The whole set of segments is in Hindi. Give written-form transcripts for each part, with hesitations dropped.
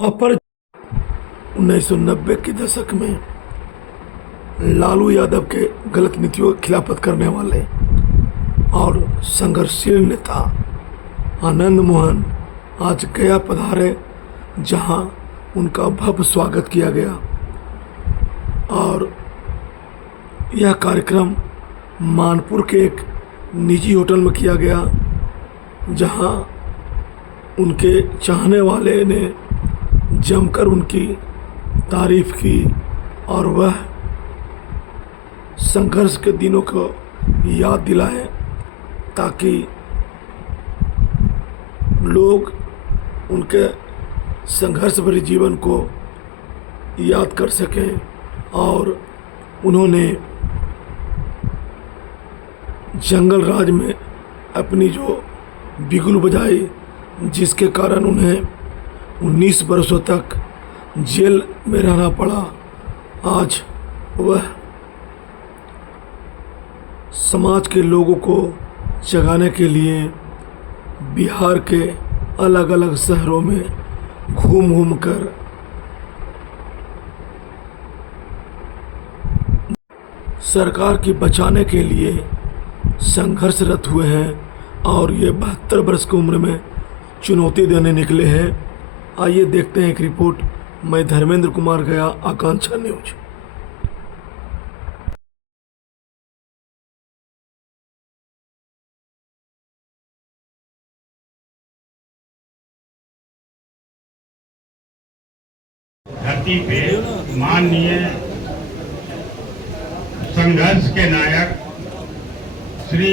अपर 1990 के दशक में लालू यादव के गलत नीतियों की खिलाफत करने वाले और संघर्षशील नेता आनंद मोहन आज गया पधारे, जहां उनका भव्य स्वागत किया गया। और यह कार्यक्रम मानपुर के एक निजी होटल में किया गया, जहां उनके चाहने वाले ने जमकर उनकी तारीफ की और वह संघर्ष के दिनों को याद दिलाए, ताकि लोग उनके संघर्ष भरे जीवन को याद कर सकें। और उन्होंने जंगल राज में अपनी जो बिगुल बजाई, जिसके कारण उन्हें 19 बरसों तक जेल में रहना पड़ा, आज वह समाज के लोगों को जगाने के लिए बिहार के अलग अलग शहरों में घूम घूम कर सरकार की बचाने के लिए संघर्षरत हुए हैं और ये 72 वर्ष की उम्र में चुनौती देने निकले हैं। आइए देखते हैं एक रिपोर्ट। मैं धर्मेंद्र कुमार गया, आकांक्षा न्यूज। धरती पे माननीय संघर्ष के नायक श्री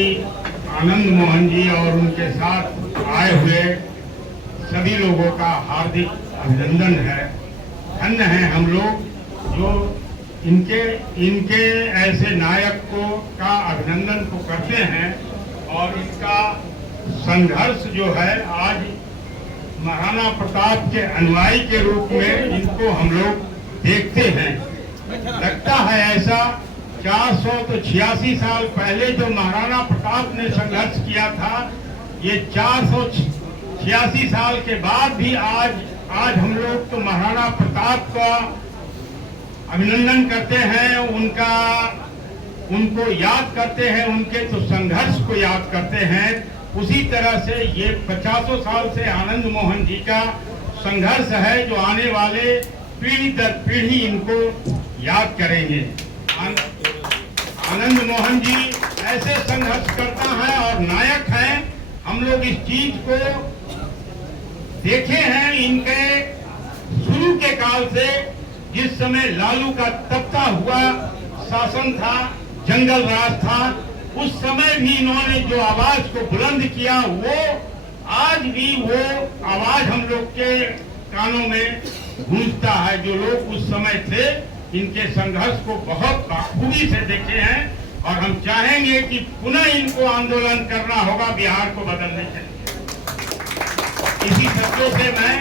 आनंद मोहन जी और उनके साथ आए हुए सभी लोगों का हार्दिक अभिनंदन है। धन्य हैं हम लोग जो इनके ऐसे नायक का अभिनंदन को करते हैं। और इसका संघर्ष जो है, आज महाराणा प्रताप के अनुयायी के रूप में इनको हम लोग देखते हैं। लगता है ऐसा 486 साल पहले जो महाराणा प्रताप ने संघर्ष किया था, ये 486 साल के बाद भी आज हम लोग तो महाराणा प्रताप का अभिनंदन करते हैं, उनको याद करते हैं, उनके तो संघर्ष को याद करते हैं। उसी तरह से ये 50 साल से आनंद मोहन जी का संघर्ष है, जो आने वाले पीढ़ी दर पीढ़ी इनको याद करेंगे। आनंद मोहन जी ऐसे संघर्ष करता है और नायक हैं। हम लोग इस चीज को देखे हैं इनके शुरू के काल से, जिस समय लालू का तपता हुआ शासन था, जंगल राज था, उस समय भी इन्होंने जो आवाज को बुलंद किया, वो आज भी वो आवाज हम लोग के कानों में गूंजता है। जो लोग उस समय थे, इनके संघर्ष को बहुत बखूबी से देखे हैं और हम चाहेंगे कि पुनः इनको आंदोलन करना होगा बिहार को बदलने के लिए। इसी शब्दों से मैं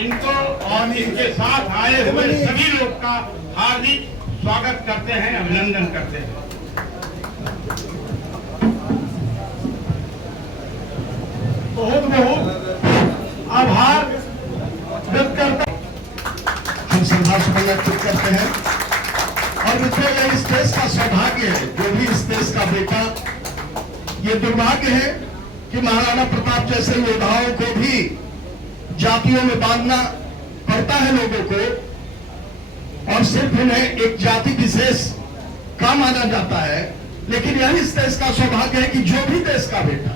इनको और इनके साथ आए हुए सभी लोग का हार्दिक स्वागत करते हैं, अभिनंदन करते हैं। बहुत बहुत आभार व्यक्त करता हम श्रद्धा सुमन अर्पित करते हैं। और मित्रों, यह इस देश का सौभाग्य है, जो भी इस देश का बेटा, ये दुर्भाग्य है कि महाराणा प्रताप जैसे योद्धाओं को भी जातियों में बांधना पड़ता है लोगों को, और सिर्फ उन्हें एक जाति विशेष का माना जाता है। लेकिन यह इस देश का सौभाग्य है कि जो भी देश का बेटा,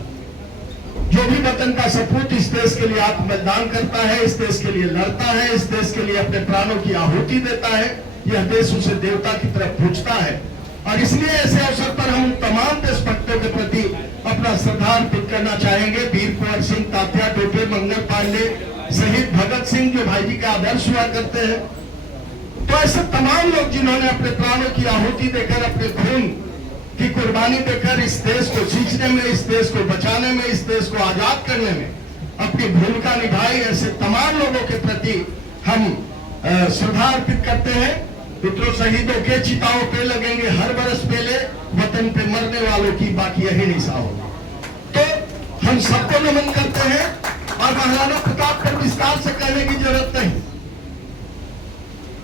जो भी वतन का सपूत इस देश के लिए आत्म बलिदान करता है, इस देश के लिए लड़ता है, इस देश के लिए अपने प्राणों की आहुति देता है, यह देश उसे देवता की तरफ पूजता है। और इसलिए ऐसे अवसर पर हम तमाम देशभक्तों के प्रति अपना श्रद्धा अर्पित करना चाहेंगे। वीर कुंवर सिंह, तात्या टोपे, मंगल पांडे, शहीद भगत सिंह जो भाई जी का आदर्श हुआ करते हैं, तो ऐसे तमाम लोग जिन्होंने अपने प्राणों की आहुति देकर, अपने खून की कुर्बानी देकर इस देश को सींचने में, इस देश को बचाने में, इस देश को आजाद करने में अपनी भूमिका निभाई, ऐसे तमाम लोगों के प्रति हम श्रद्धा अर्पित करते हैं। मित्रों, शहीदों के चिताओं पे लगेंगे हर बरस मेले, वतन पे मरने वालों की बाकी यही निशा होगी। तो हम सबको नमन करते हैं और महाराणा प्रताप पर विस्तार से कहने की जरूरत नहीं।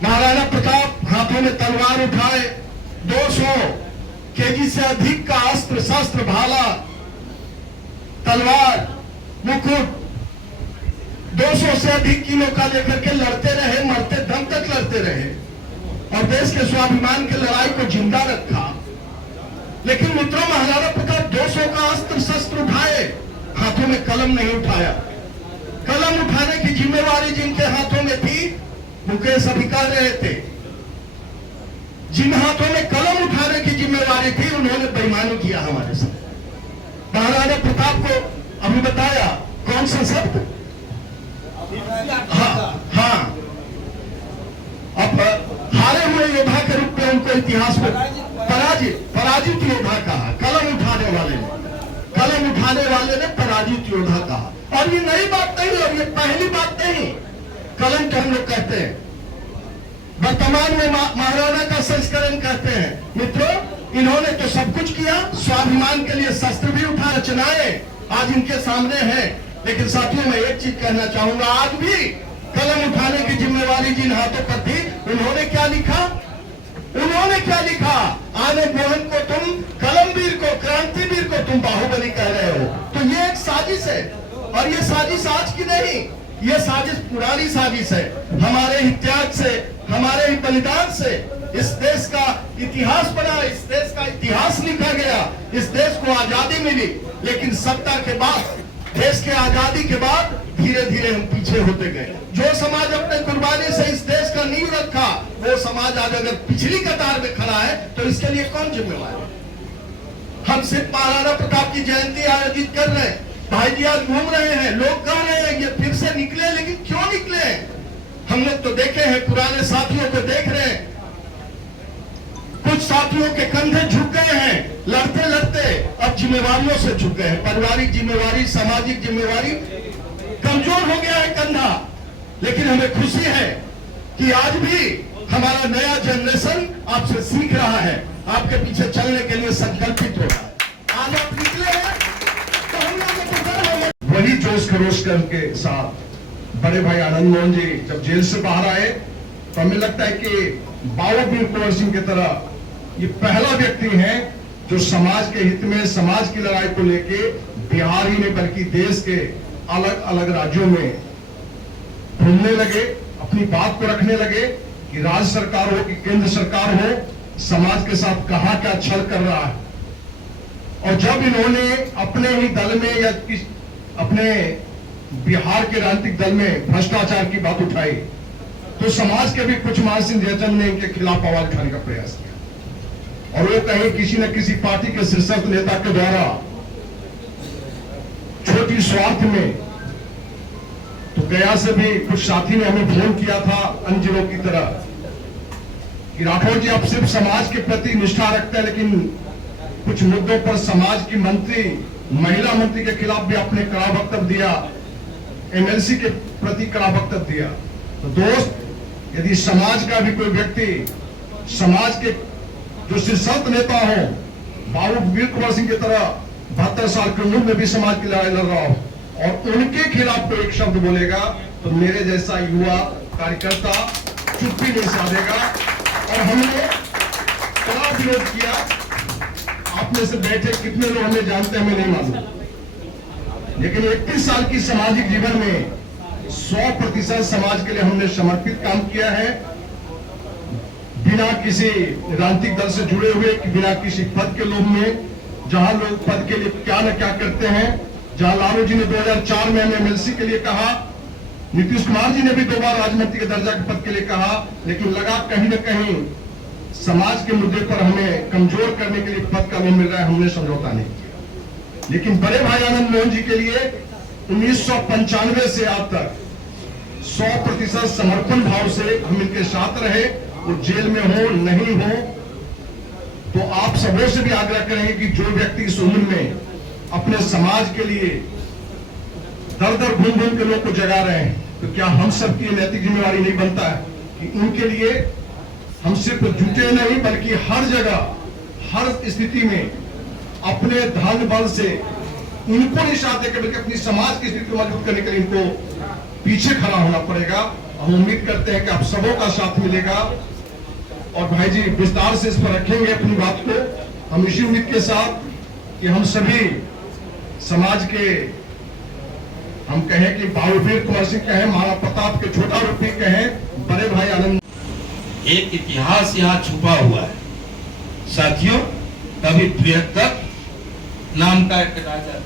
महाराणा प्रताप हाथों में तलवार उठाए, 200 केजी से अधिक का अस्त्र शस्त्र, भाला, तलवार, मुकुट 200 से अधिक किलो का लेकर के लड़ते रहे, मरते दम तक लड़ते रहे और देश के स्वाभिमान की लड़ाई को जिंदा रखा। लेकिन मित्रों, महाराणा प्रताप 200 का अस्त्र शस्त्र उठाए, हाथों में कलम नहीं उठाया। कलम उठाने की जिम्मेवारी जिनके हाथों में थी, मुकेश अभी कह रहे थे, जिन हाथों में कलम उठाने की जिम्मेवारी थी उन्होंने बेईमानी किया हमारे साथ। महाराणा प्रताप को अभी बताया कौन सा शब्द, हाँ, अब हारे हुए योद्धा के रूप में उनको इतिहास में पराजित योद्धा कहा। कलम उठाने वाले ने पराजित योद्धा कहा। और ये नई बात नहीं और ये पहली बात नहीं, कलम तो हम लोग कहते हैं, वर्तमान में महाराणा का संस्करण कहते हैं। मित्रों, इन्होंने तो सब कुछ किया, स्वाभिमान के लिए शस्त्र भी उठा, रचनाएं आज इनके सामने हैं। लेकिन साथियों, मैं एक चीज कहना चाहूंगा, आज भी कलम उठाने की जिम्मेवारी जिन हाथों पर थी, उन्होंने क्या लिखा? आनंद मोहन को तुम कलमवीर को, क्रांतिवीर को तुम बाहुबली कह रहे हो। तो ये एक साजिश है और ये साजिश आज की नहीं, ये साजिश पुरानी साजिश है। हमारे ही त्याग से, हमारे ही बलिदान से इस देश का इतिहास बना, इस देश का इतिहास लिखा गया, इस देश को आजादी मिली। लेकिन सत्ता के बाद, देश के आजादी के बाद धीरे धीरे हम पीछे होते गए। जो समाज अपने कुर्बानी से इस देश का नींव रखा, वो समाज आज अगर पिछली कतार में खड़ा है तो इसके लिए कौन जिम्मेवार है? हम सिर्फ महाराणा प्रताप की जयंती आयोजित कर रहे हैं, भाई जी आज घूम रहे हैं, लोग कह रहे हैं ये फिर से निकले, लेकिन क्यों निकले? हम लोग तो देखे हैं, पुराने साथियों को देख रहे हैं, कुछ साथियों के कंधे झुक गए हैं, लड़ते लड़ते अब जिम्मेवारियों से झुक गए हैं। पारिवारिक जिम्मेवारी, सामाजिक जिम्मेवारी कमजोर हो गया है कंधा। लेकिन हमें खुशी है कि आज भी हमारा नया जनरेशन आपसे सीख रहा है, आपके पीछे चलने के लिए संकल्पित हो रहा है। आज आप निकले हैं तो हम लोगों को डर है। वही जोश खरोश करके साथ बड़े भाई आनंद मोहन जी जब जेल से बाहर आए तो हमें लगता है कि बाबू वीर कुंवर सिंह की तरह ये पहला व्यक्ति है जो समाज के हित में, समाज की लड़ाई को लेके बिहार ही नहीं बल्कि देश के अलग अलग राज्यों में घूमने लगे, अपनी बात को रखने लगे कि राज्य सरकार हो कि केंद्र सरकार हो, समाज के साथ कहां क्या छल कर रहा है। और जब इन्होंने अपने ही दल में या अपने बिहार के राजनीतिक दल में भ्रष्टाचार की बात उठाई तो समाज के भी कुछ मानसिक जयचंद ने इनके खिलाफ आवाज उठाने का प्रयास किया। और वो कहीं किसी न किसी पार्टी के शीर्षस्थ नेता के द्वारा छोटी स्वार्थ में, तो गया से भी कुछ साथी ने हमें फोन किया था अन्य जिलों की तरह कि राठौर जी आप सिर्फ समाज के प्रति निष्ठा रखते हैं, लेकिन कुछ मुद्दों पर समाज की मंत्री, महिला मंत्री के खिलाफ भी आपने कड़ा वक्तव्य दिया, एमएलसी के प्रति कड़ा वक्तव्य दिया। तो दोस्त, यदि समाज का भी कोई व्यक्ति, समाज के जो शीर्षस्थ नेता हो, बाबू वीर कुंवर सिंह की तरह 72 साल की उम्र में भी समाज की लड़ाई लड़ रहा हो और उनके खिलाफ कोई एक शब्द बोलेगा तो मेरे जैसा युवा कार्यकर्ता चुप्पी नहीं साधेगा। और हमने कड़ा विरोध किया। आप में से बैठे कितने लोग हमें जानते हैं हमें नहीं मालूम, लेकिन 31 साल की सामाजिक जीवन में 100% समाज के लिए हमने समर्पित काम किया है, बिना किसी राजनीतिक दल से जुड़े हुए, बिना किसी पद के लोभ में। जहां लोग पद के लिए क्या न क्या करते हैं, जहां लालू जी ने 2004 में हमें एमएलसी के लिए कहा, नीतीश कुमार जी ने भी 2 बार राज्यमंत्री के दर्जा के पद के लिए कहा, लेकिन लगा कहीं न कहीं समाज के मुद्दे पर हमें कमजोर करने के लिए पद का लोभ मिल रहा है, हमने समझौता नहीं किया। लेकिन बड़े भाई आनंद मोहन जी के लिए 1995 से आज तक 100% समर्पण भाव से हम इनके साथ रहे। वो जेल में हो नहीं हो, तो आप सबों से भी आग्रह करेंगे कि जो व्यक्ति इस उम्र में अपने समाज के लिए दर दर घूम घूम के लोग को जगा रहे हैं, तो क्या हम सबकी नैतिक जिम्मेवारी नहीं बनता है कि उनके लिए हम सिर्फ जुटे नहीं बल्कि हर जगह, हर स्थिति में अपने धन बल से इनको नहीं साथ देकर बल्कि अपनी समाज की स्थिति को मजबूत करने के लिए इनको पीछे खड़ा होना पड़ेगा। हम उम्मीद करते हैं कि आप सबों का साथ मिलेगा और भाई जी विस्तार से इस पर रखेंगे अपनी बात को। हम इसी उम्मीद के साथ कि हम सभी समाज के, हम कहें कि बाबूवीर कुंवर सिंह कहें, महाराणा प्रताप के छोटा रूप भी कहें, बड़े भाई आनंद, एक इतिहास यहाँ छुपा हुआ है साथियों। कभी बृहत्तर नाम का एक राजा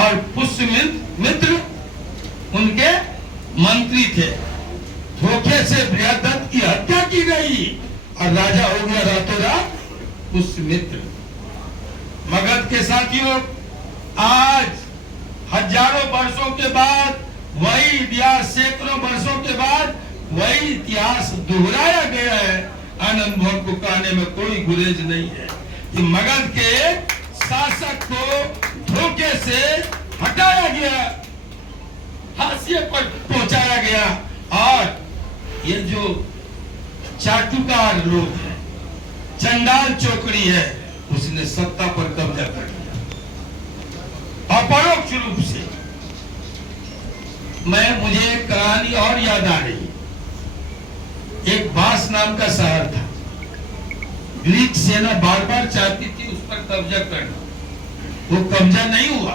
और पुष्यमित्र उनके मंत्री थे। धोखे से बृहदत्त की हत्या की गई और राजा हो गया रातों रात पुष्यमित्र। मगध के साथियों, आज हजारों वर्षों के बाद वही इतिहास, सैकड़ों वर्षों के बाद वही इतिहास दोहराया गया है। आनंद मोहन को कहने में कोई गुरेज नहीं है कि मगध के शासक को धोखे से हटाया गया, हाशिए पर पहुंचाया गया और ये जो चाटुकार लोग हैं, चंडाल चौकड़ी है, उसने सत्ता पर कब्जा कर लिया अपरोक्ष रूप से। मुझे एक कहानी और याद आ रही। एक बास नाम का शहर था, ग्रीक सेना बार बार चाहती थी उस पर कब्जा करना, वो कब्जा नहीं हुआ।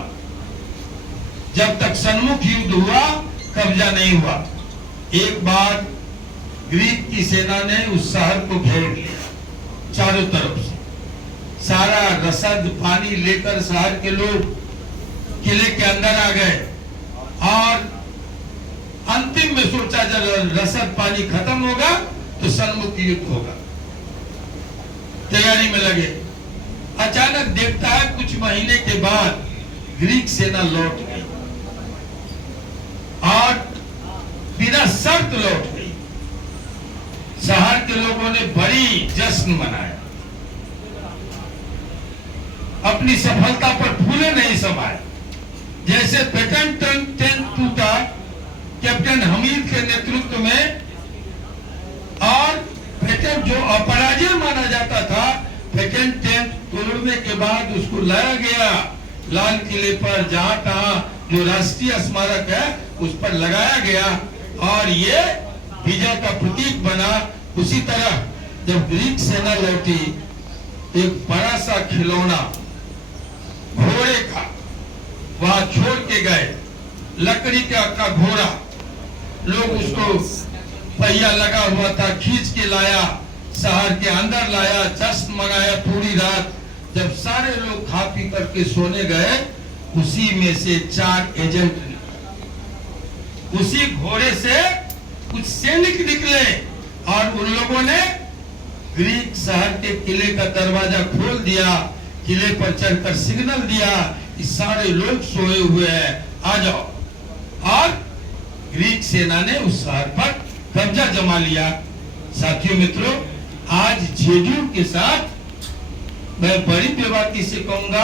जब तक सन्मुख युद्ध हुआ कब्जा नहीं हुआ। एक बार ग्रीक की सेना ने उस शहर को घेर लिया चारों तरफ से। सारा रसद पानी लेकर शहर के लोग किले के अंदर आ गए और अंतिम में सोचा जब रसद पानी खत्म होगा तो सन्मुख युद्ध होगा, तैयारी में लगे। अचानक देखता है कुछ महीने के बाद ग्रीक सेना लौट गई और बिना शर्त लौट गई। शहर के लोगों ने बड़ी जश्न मनाया, अपनी सफलता पर फूले नहीं समाये। जैसे पैटर्न टूटा कैप्टन हमीद के नेतृत्व में, और पैटर्न जो अपराजय माना जाता था, पैटर्न टेंट तोड़ने के बाद उसको लाया गया लाल किले पर, जहां तहां जो राष्ट्रीय स्मारक है उस पर लगाया गया और ये विजय का प्रतीक बना। उसी तरह जब ग्रीक सेना लौटी, एक बड़ा सा खिलौना घोड़े का वहां छोड़ के गए, लकड़ी का घोड़ा। लोग उसको पहिया लगा हुआ था, खींच के लाया, शहर के अंदर लाया, जश्न मनाया पूरी रात। जब सारे लोग खा पी करके सोने गए, उसी में से 4 एजेंट निकले, उसी घोड़े से कुछ सैनिक निकले और उन लोगों ने ग्रीक शहर के किले का दरवाजा खोल दिया, किले पर चढ़कर सिग्नल दिया कि सारे लोग सोए हुए हैं, आ जाओ। और ग्रीक सेना ने उस शहर पर कब्जा जमा लिया। साथियों मित्रों, आज जेडीयू के साथ मैं बड़ी बेबाकी से कहूंगा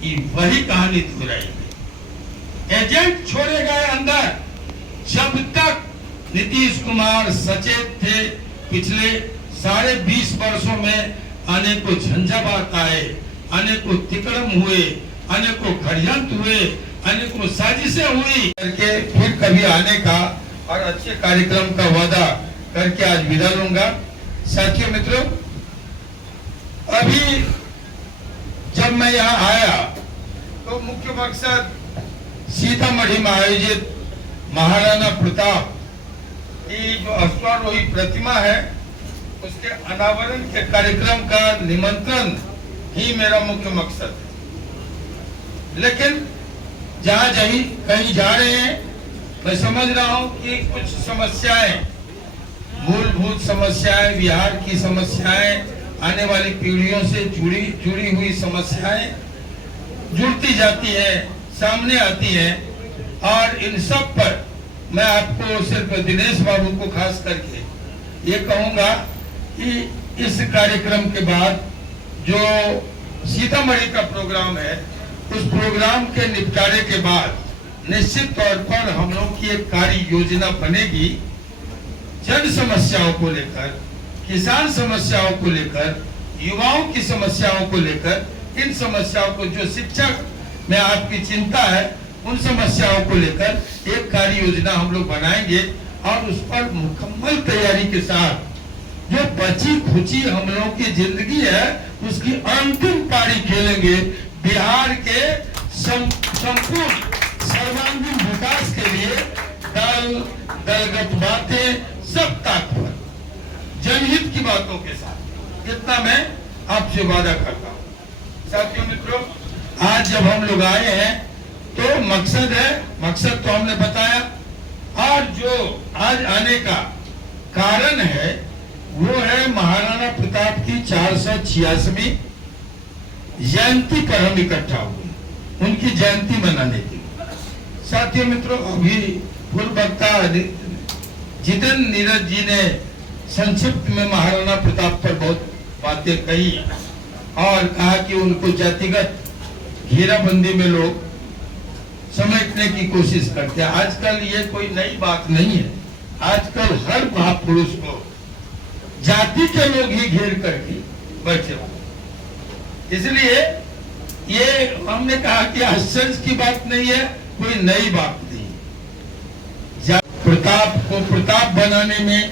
कि वही कहानी दोहराई गई। एजेंट छोड़े गए अंदर। जब तक नीतीश कुमार सचेत थे, पिछले 20.5 वर्षों में अनेकों झंझावात आए, अनेकों तिकड़म हुए, अनेकों षड्यंत्र हुए, अनेकों साजिशें हुई करके फिर कभी आने का और अच्छे कार्यक्रम का वादा करके आज विदा लूंगा। साथियों मित्रों, अभी जब मैं यहाँ आया तो मुख्य मकसद सीतामढ़ी में आयोजित महाराणा प्रताप की जो अश्वारोही प्रतिमा है उसके अनावरण के कार्यक्रम का निमंत्रण ही मेरा मुख्य मकसद है। लेकिन जहाँ कहीं जा रहे हैं, मैं समझ रहा हूँ कि कुछ समस्याएं, मूलभूत समस्याएं, बिहार की समस्याएं, आने वाली पीढ़ियों से जुड़ी हुई समस्याएं जुड़ती जाती है, सामने आती है। और इन सब पर मैं आपको सिर्फ दिनेश बाबू को खास करके ये कहूंगा कि इस कार्यक्रम के बाद जो सीतामढ़ी का प्रोग्राम है, उस प्रोग्राम के निपटारे के बाद निश्चित तौर पर हम लोग की एक कार्य योजना बनेगी, जन समस्याओं को लेकर, किसान समस्याओं को लेकर, युवाओं की समस्याओं को लेकर, इन समस्याओं को, जो शिक्षक में आपकी चिंता है, उन समस्याओं को लेकर एक कार्य योजना हम लोग बनाएंगे और उस पर मुकम्मल तैयारी के साथ जो बची खुची हम लोगों की जिंदगी है उसकी अंतिम पारी खेलेंगे। बिहार के संपूर्ण सर्वांगीण विकास के लिए दलगत बातें सब ताकवर, जनहित की बातों के साथ, इतना मैं आपसे वादा करता हूँ। साथियों मित्रों, आज जब हम लोग आए हैं तो मकसद तो हमने बताया, और जो आज आने का कारण है वो है महाराणा प्रताप की 486वीं जयंती पर हम इकट्ठा हुए, उनकी जयंती मनाने के लिए। साथियों मित्रों, अभी पूर्व वक्ता जितेंद्र नीरज जी ने संक्षिप्त में महाराणा प्रताप पर बहुत बातें कही और कहा कि उनको जातिगत घेराबंदी में लोग समेटने की कोशिश करते हैं। आजकल ये कोई नई बात नहीं है, आजकल हर महापुरुष को जाति के लोग ही घेर करके बैठे हुए। इसलिए ये हमने कहा कि आश्चर्य की बात नहीं है, कोई नई बात नहीं है। प्रताप को प्रताप बनाने में,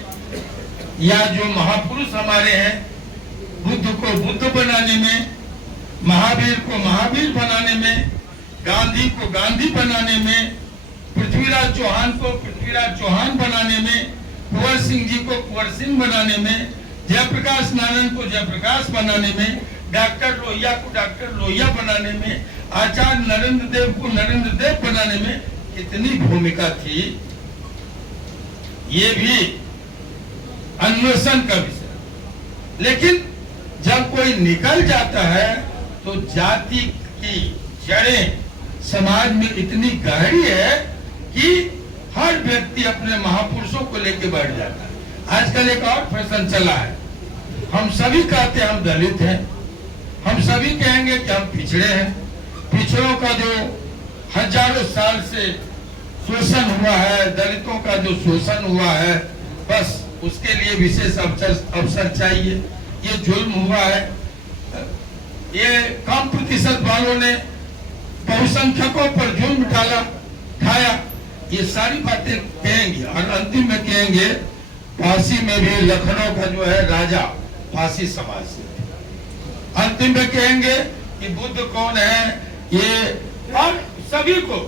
या जो महापुरुष हमारे हैं, बुद्ध को बुद्ध बनाने में, महावीर को महावीर बनाने में, गांधी को गांधी बनाने में, पृथ्वीराज चौहान को पृथ्वीराज चौहान बनाने में, कुंवर सिंह जी को कुंवर सिंह बनाने में, जयप्रकाश नारायण को जयप्रकाश बनाने में, डॉक्टर लोहिया को डॉक्टर लोहिया बनाने में, आचार्य नरेंद्र देव को नरेंद्र देव बनाने में कितनी भूमिका थी, ये भी अन्वेषण का विषय। लेकिन जब कोई निकल जाता है तो जाति की जड़ें समाज में इतनी गहरी है कि हर व्यक्ति अपने महापुरुषों को लेकर बैठ जाता है। आजकल एक और फैशन चला है, हम सभी कहते हैं हम दलित हैं, हम सभी कहेंगे कि हम पिछड़े हैं। पिछड़ों का जो हजारों साल से शोषण हुआ है, दलितों का जो शोषण हुआ है, बस उसके लिए विशेष अवसर चाहिए। ये जुल्म हुआ है, ये कम प्रतिशत वालों ने बहुसंख्यकों पर जुल्म ढाया, ये सारी बातें कहेंगे और अंतिम में कहेंगे फांसी में भी लखनऊ का जो है राजा फांसी समाज से, अंतिम में कहेंगे कि बुद्ध कौन है, ये, और सभी को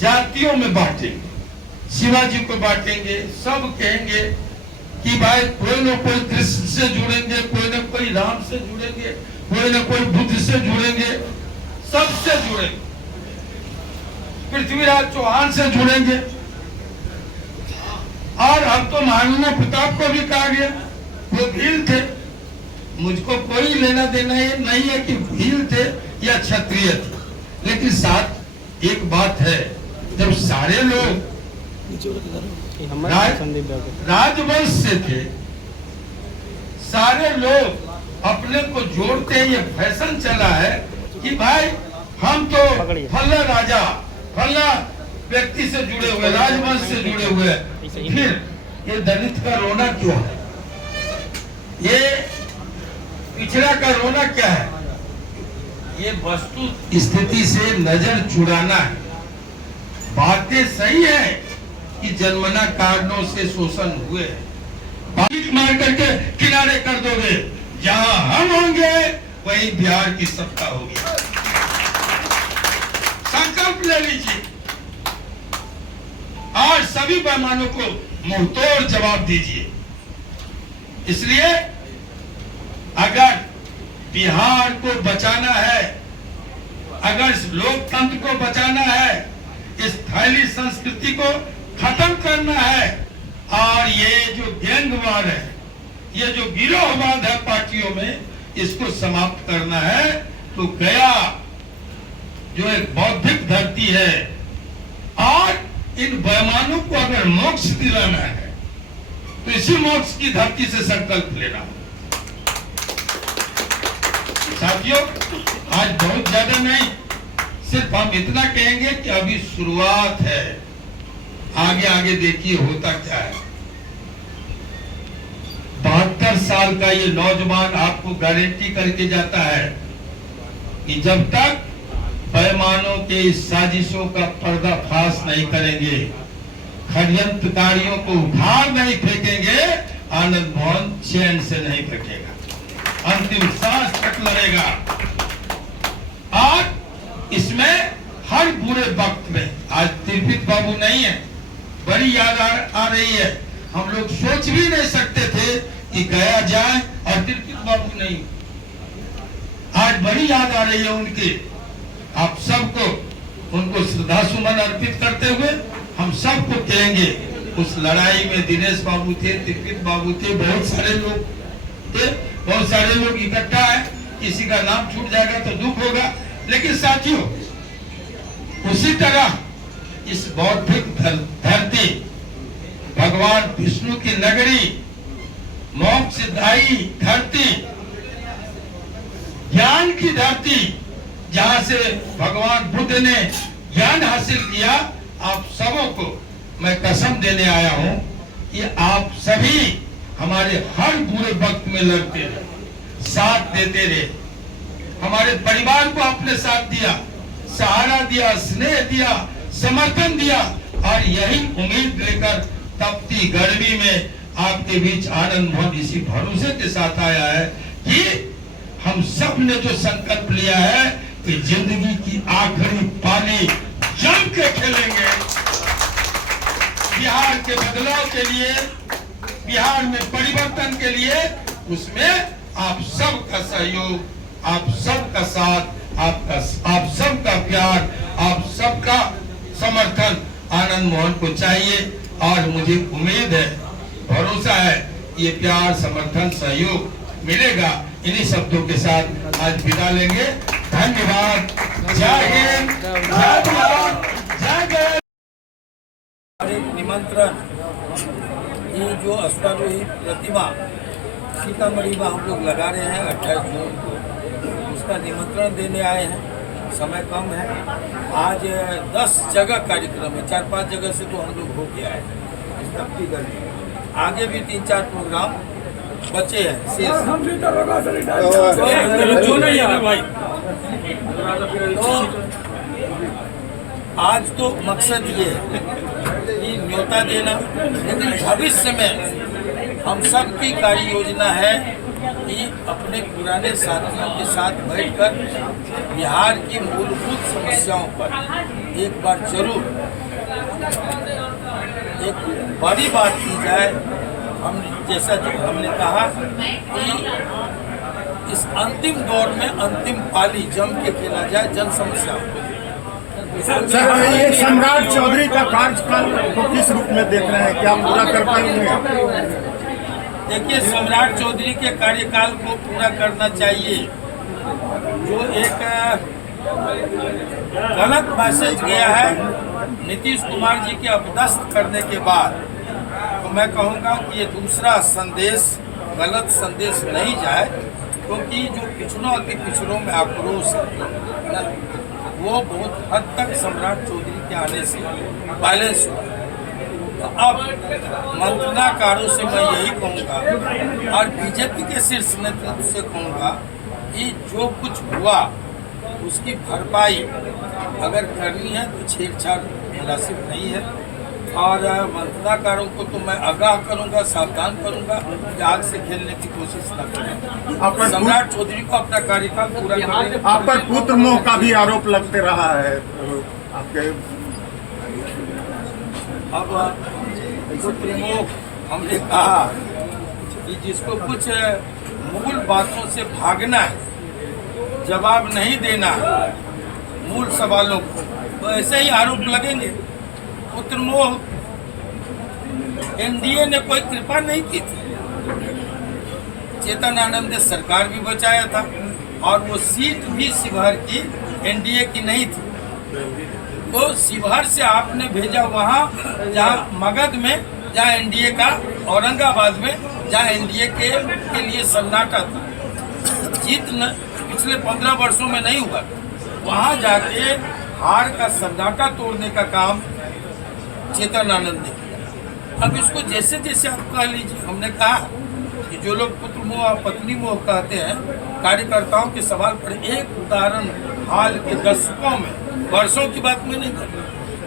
जातियों में बांटेंगे, शिवाजी को बांटेंगे, सब कहेंगे कि भाई कोई न कोई कृष्ण से जुड़ेंगे, कोई न कोई राम से जुड़ेंगे, कोई न कोई बुद्ध से जुड़ेंगे, सबसे जुड़ेंगे, पृथ्वीराज चौहान से जुड़ेंगे। और अब तो महाराणा प्रताप को भी कहा गया वो भील थे। मुझको कोई लेना देना ये नहीं है कि भील थे या क्षत्रिय थे, लेकिन साथ एक बात है, जब सारे लोग राजवंश से थे, सारे लोग अपने को जोड़ते हैं, ये फैशन चला है कि भाई हम तो फल्ला राजा फल्ला व्यक्ति से जुड़े हुए, राजवंश से जुड़े हुए, फिर ये दलित का रोना क्यों है, ये पिछड़ा का रोना क्या है? ये वस्तु स्थिति से नजर चुराना है। बातें सही है कि जन्मना कारणों से शोषण हुए, बालिक मार करके किनारे कर दोगे, जहां हम होंगे वही बिहार की सत्ता होगी। संकल्प ले लीजिए और सभी बेईमानों को मुंहतोड़ जवाब दीजिए। इसलिए अगर बिहार को बचाना है, अगर लोकतंत्र को बचाना है, इस थैली संस्कृति को खत्म करना है, और ये जो गैंगवार है, ये जो गिरोहवाद है पार्टियों में, इसको समाप्त करना है, तो गया जो एक बौद्धिक धरती है, और इन बेईमानों को अगर मोक्ष दिलाना है तो इसी मोक्ष की धरती से संकल्प लेना है। साथियों, आज बहुत ज्यादा नहीं, सिर्फ हम इतना कहेंगे कि अभी शुरुआत है, आगे आगे देखिए होता क्या है। 72 साल का ये नौजवान आपको गारंटी करके जाता है कि जब तक पैमानों के इस साजिशों का पर्दाफाश नहीं करेंगे, षड्यंत्रकारियों को उखाड़ नहीं फेंकेंगे, आनंद मोहन चैन से नहीं बैठेगा, अंतिम सांस तक लड़ेगा। और इसमें हर बुरे वक्त में, आज तिरपित बाबू नहीं है, बड़ी याद आ रही है। हम लोग सोच भी नहीं सकते थे कि गया जाए और तिरपित बाबू नहीं, आज बड़ी याद आ रही है उनकी। आप सबको उनको श्रद्धा सुमन अर्पित करते हुए हम सबको कहेंगे, उस लड़ाई में दिनेश बाबू थे, तिरपित बाबू थे, बहुत सारे लोग थे, बहुत सारे लोग इकट्ठा है। किसी का नाम छूट जाएगा तो दुख होगा, लेकिन साथियों उसी तरह इस बौद्धिक धरती, भगवान विष्णु की नगरी, मोक्षदायी धरती, ज्ञान की धरती, जहां से भगवान बुद्ध ने ज्ञान हासिल किया, आप सबों को मैं कसम देने आया हूं कि आप सभी हमारे हर बुरे वक्त में लड़ते रहे, साथ देते रहे, हमारे परिवार को आपने साथ दिया, सहारा दिया, स्नेह दिया, समर्थन दिया, और यही उम्मीद लेकर तपती गर्मी में आपके बीच आनंद मोहन इसी भरोसे के साथ आया है कि हम सब ने जो संकल्प लिया है कि जिंदगी की आखिरी पाली जम के खेलेंगे, बिहार के बदलाव के लिए, बिहार में परिवर्तन के लिए, उसमें आप सबका सहयोग, आप सबका साथ, आप सबका प्यार, आप सबका समर्थन आनंद मोहन को चाहिए। और मुझे उम्मीद है, भरोसा है, ये प्यार, समर्थन, सहयोग मिलेगा। इन्हीं शब्दों के साथ आज विदा लेंगे। धन्यवाद। जय हिंद, जय भारत, जय जय। एक निमंत्रण, ये जो अश्वारोही प्रतिमा सीतामढ़ी में हम लोग लगा रहे हैं 28 जून को, उसका निमंत्रण देने आए हैं। समय कम है, आज 10 जगह कार्यक्रम है, 4-5 जगह से तो हम लोग हो गया है इस तपती गर्मी में। आगे भी 3-4 प्रोग्राम बचे हैं शेष। तो आज तो मकसद ये है कि न्योता देना, लेकिन भविष्य में हम सब की कार्य योजना है कि अपने पुराने साथियों के साथ बैठकर बिहार की मूलभूत समस्याओं पर एक बार जरूर एक बड़ी बात की जाए। हम जैसा जो हमने कहा कि इस अंतिम दौर में अंतिम पाली जम के खेला जाए जन समस्याओं पर। सर, ये सम्राट चौधरी का कार्यकाल को किस रूप में देख रहे हैं, क्या पूरा कर पाएंगे? देखिए, सम्राट चौधरी के कार्यकाल को पूरा करना चाहिए। जो एक गलत मैसेज गया है नीतीश कुमार जी के अपदस्थ करने के बाद, तो मैं कहूँगा कि ये दूसरा संदेश, गलत संदेश नहीं जाए, क्योंकि जो पिछड़ों अति पिछड़ों में आक्रोश है वो बहुत हद तक सम्राट चौधरी के आने से बैलेंस हुआ। तो अब मंत्रणाकारों से मैं यही कहूँगा और बीजेपी के शीर्ष नेतृत्व से कहूँगा कि जो कुछ हुआ उसकी भरपाई अगर करनी है तो छेड़छाड़ मुनासिब नहीं है। और मंत्रणाकारों को तो मैं आगाह करूंगा, सावधान करूंगा कि आग से खेलने की कोशिश न करें। सम्राट चौधरी को अपना कार्यकाल पूरा करें। आप पर पुत्र मोह का भी आरोप लगते रहा है आपके। अब पुत्र मोह हमने कहा कि जिसको कुछ मूल बातों से भागना है, जवाब नहीं देना मूल सवालों को, तो ऐसे ही आरोप लगेंगे। पुत्र मोह, एनडीए ने कोई कृपा नहीं की थी, चेतन आनंद ने सरकार भी बचाया था और वो सीट भी शिवहर की एनडीए की नहीं थी। तो शिवहर से आपने भेजा वहाँ जहाँ मगध में, जहाँ एनडीए का, औरंगाबाद में जहाँ एनडीए के लिए सन्नाटा था, जीत पिछले 15 वर्षों में नहीं हुआ, वहाँ जाके हार का सन्नाटा तोड़ने का काम चेतन आनंद ने किया। अब इसको जैसे जैसे आप कह लीजिए, हमने कहा कि जो लोग पुत्र मोह और पत्नी मोह कहते हैं कार्यकर्ताओं के सवाल पर एक उदाहरण हाल के दशकों में, वर्षों की बात में नहीं कर,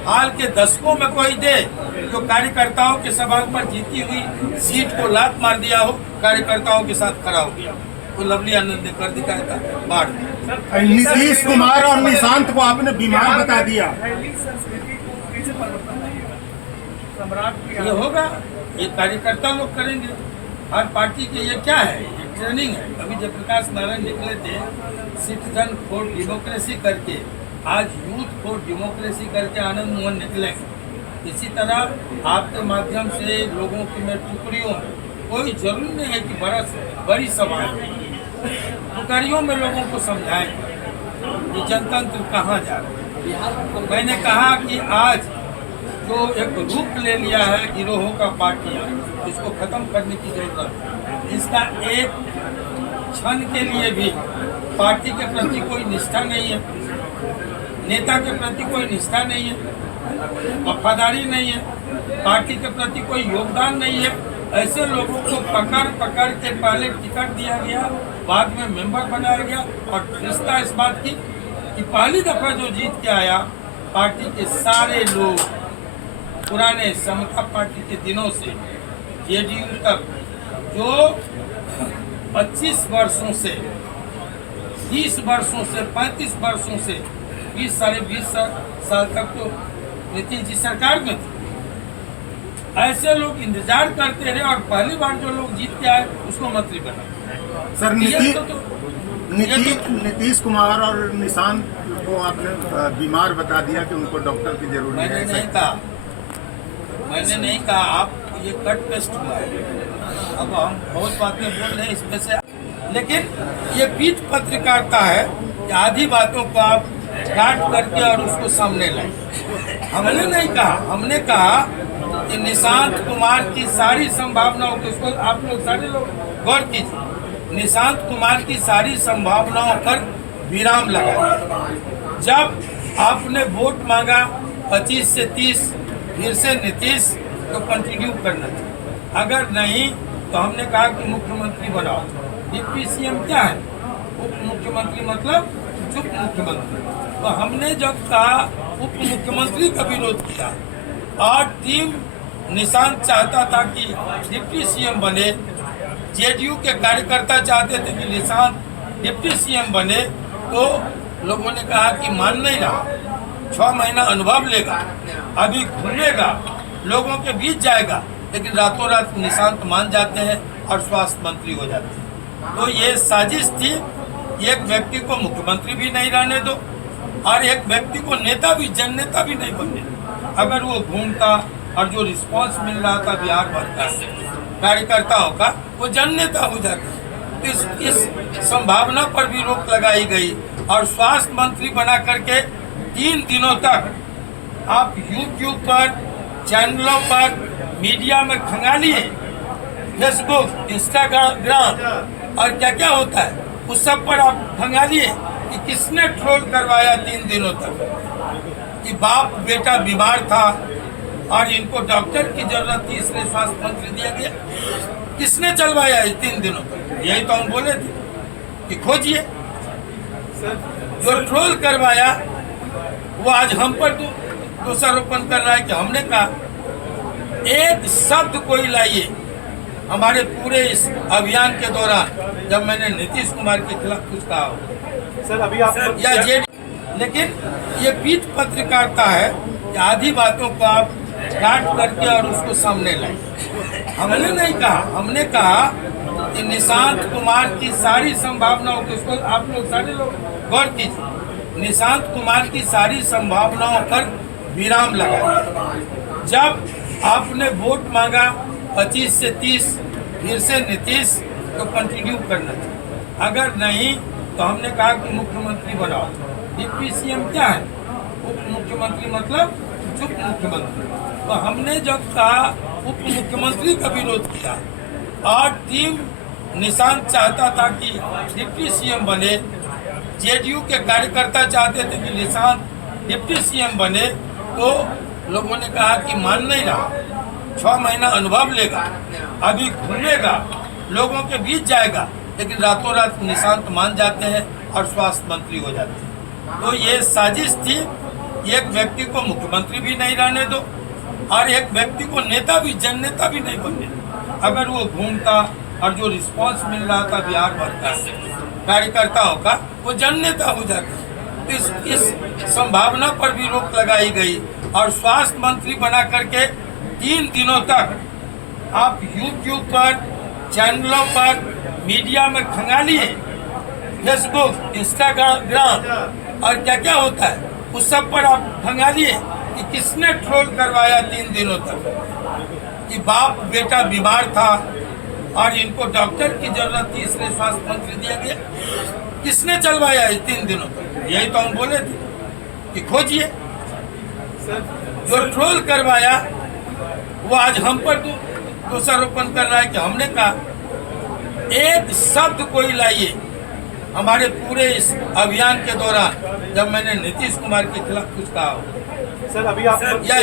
हाल के दशकों में कोई दे जो कार्यकर्ताओं के सवाल पर जीती हुई सीट को लात मार दिया हो, कार्यकर्ताओं के साथ खड़ा हो गया, तो लवली आनंद ने कर दिखाया था बाढ़ में। नीतीश कुमार और निशांत को आपने बीमार बता दिया। ये होगा, ये कार्यकर्ता लोग करेंगे, हर पार्टी के ये क्या है, ये ट्रेनिंग है। अभी जयप्रकाश नारायण निकले थे सिटीजन फॉर डेमोक्रेसी करके, आज यूथ फॉर डेमोक्रेसी करके आनंद मोहन निकलेंगे। इसी तरह आपके माध्यम से लोगों की में टुकड़ियों में, कोई जरूरी नहीं है कि बड़ी सभाएं, टुकड़ियों में लोगों को समझाएं कि जनतंत्र कहाँ जा रहा है। मैंने कहा कि आज जो एक रूप ले लिया है गिरोहों का पार्टियां, इसको खत्म करने की जरूरत है। इसका एक क्षण के लिए भी पार्टी के प्रति कोई निष्ठा नहीं है, नेता के प्रति कोई निष्ठा नहीं है, वफादारी नहीं है, पार्टी के प्रति कोई योगदान नहीं है। ऐसे लोगों को पकड़ के पहले टिकट दिया गया, बाद में मेंबर बनाया गया, और रिश्ता इस बात की कि पहली दफा जो जीत के आया, पार्टी के सारे लोग पुराने समता पार्टी के दिनों से जेडीयू तक, जो 25 वर्षों से 30 वर्षों से 35 वर्षों से 20 साढ़े 20 साल तक तो नीतीश जी सरकार में थे, ऐसे लोग इंतजार करते रहे और पहली बार जो लोग जीत के आए उसको मंत्री बना। सर नीतीश कुमार और निशांत को आपने बीमार बता दिया कि उनको डॉक्टर की जरूरत है। मैंने नहीं कहा, आप ये कट पेस्ट हुआ है। अब हम बहुत बातें बोल रहे हैं इसमें से, लेकिन ये पीठ पत्रकारिता है कि आधी बातों को आप काट करके और उसको सामने लाए। हमने नहीं कहा, हमने कहा कि निशांत कुमार की सारी संभावनाओं को, उसको आप लोग सारे लोग गौर कीजिए, निशांत कुमार की सारी संभावनाओं पर विराम लगा। जब आपने वोट मांगा 25 से 30, फिर से नीतीश को कंटिन्यू करना चाहिए, अगर नहीं तो हमने कहा कि मुख्यमंत्री बनाओ। डिप्टी सीएम क्या है? उप मुख्यमंत्री मतलब चुप मुख्यमंत्री। तो हमने जब कहा उप मुख्यमंत्री का विरोध किया और टीम निशांत चाहता था कि डिप्टी सीएम बने, जेडीयू के कार्यकर्ता चाहते थे कि निशांत डिप्टी सीएम बने, तो लोगों ने कहा कि मान नहीं रहा, 6 महीना अनुभव लेगा, अभी घूमेगा, लोगों के बीच जाएगा, लेकिन रातों रात निशांत मान जाते हैं और स्वास्थ्य मंत्री हो जाते हैं। तो ये साजिश थी, एक व्यक्ति को मुख्यमंत्री भी नहीं रहने दो और एक व्यक्ति को नेता भी, जन नेता भी नहीं बनने दो। अगर वो घूमता और जो रिस्पांस मिल रहा था बिहार भर का कार्यकर्ताओं का, वो जन नेता हो जाता। इस संभावना पर भी रोक लगाई गई और स्वास्थ्य मंत्री बना करके 3 दिनों तक आप यूट्यूब पर, चैनलों पर, मीडिया में खंगालिए, फेसबुक, इंस्टाग्राम और क्या क्या होता है उस सब पर आप खंगालिए कि किसने ट्रोल करवाया 3 दिनों तक, कि बाप बेटा बीमार था और इनको डॉक्टर की जरूरत थी इसलिए स्वास्थ्य मंत्री दिया गया। किसने चलवाया है 3 दिनों तक? यही तो हम बोले थे कि खोजिए। जो ट्रोल करवाया वो आज हम पर दोषारोपण कर रहा है कि हमने कहा। एक शब्द कोई लाइए हमारे पूरे इस अभियान के दौरान जब मैंने नीतीश कुमार के खिलाफ कुछ कहा हो सर, अभी आप या जेड, लेकिन ये पीठ पत्रकारिता है कि आधी बातों को आप काट करके और उसको सामने लाए। हमने नहीं कहा, हमने कहा कि निशांत कुमार की सारी संभावनाओं को, उसको आप लोग सारे लोग गौर कीजिए, निशांत कुमार की सारी संभावनाओं पर विराम लगा। जब आपने वोट मांगा 25 से 30, फिर से नीतीश को कंटिन्यू करना चाहिए, अगर नहीं तो हमने कहा कि मुख्यमंत्री बनाओ। डिप्टी सीएम क्या है? उप मुख्यमंत्री मतलब चुप मुख्यमंत्री। तो हमने जब कहा उप मुख्यमंत्री का विरोध किया और टीम निशांत चाहता था कि डिप्टी सीएम बने, जेडीयू के कार्यकर्ता चाहते थे कि निशांत डिप्टी सीएम बने, तो लोगों ने कहा कि मान नहीं रहा, 6 महीना अनुभव लेगा, अभी घूमेगा, लोगों के बीच जाएगा, लेकिन रातों रात निशांत मान जाते हैं और स्वास्थ्य मंत्री हो जाते हैं। तो ये साजिश थी, एक व्यक्ति को मुख्यमंत्री भी नहीं रहने दो और एक व्यक्ति को नेता भी, जन नेता भी नहीं बनने दो। अगर वो घूमता और जो रिस्पांस मिल रहा था बिहार भर का कार्यकर्ताओं का, वो जन नेता हो जाता। इस संभावना पर भी रोक लगाई गई और स्वास्थ्य मंत्री बना करके 3 दिनों तक आप YouTube पर, चैनलों पर, मीडिया में खंगालिए, फेसबुक, इंस्टाग्राम और क्या क्या होता है उस सब पर आप खंगालिए कि किसने ट्रोल करवाया 3 दिनों तक कि बाप बेटा बीमार था और इनको डॉक्टर की जरूरत थी इसलिए स्वास्थ्य मंत्री दिया गया। किसने चलवाया इस 3 दिनों तक? यही तो हम बोले थे कि खोजिए। जो ट्रोल करवाया वो आज हम पर दोषारोपण कर रहा है कि हमने कहा। एक शब्द कोई लाइए हमारे पूरे इस अभियान के दौरान जब मैंने नीतीश कुमार के खिलाफ कुछ कहा हो सर अभी आप या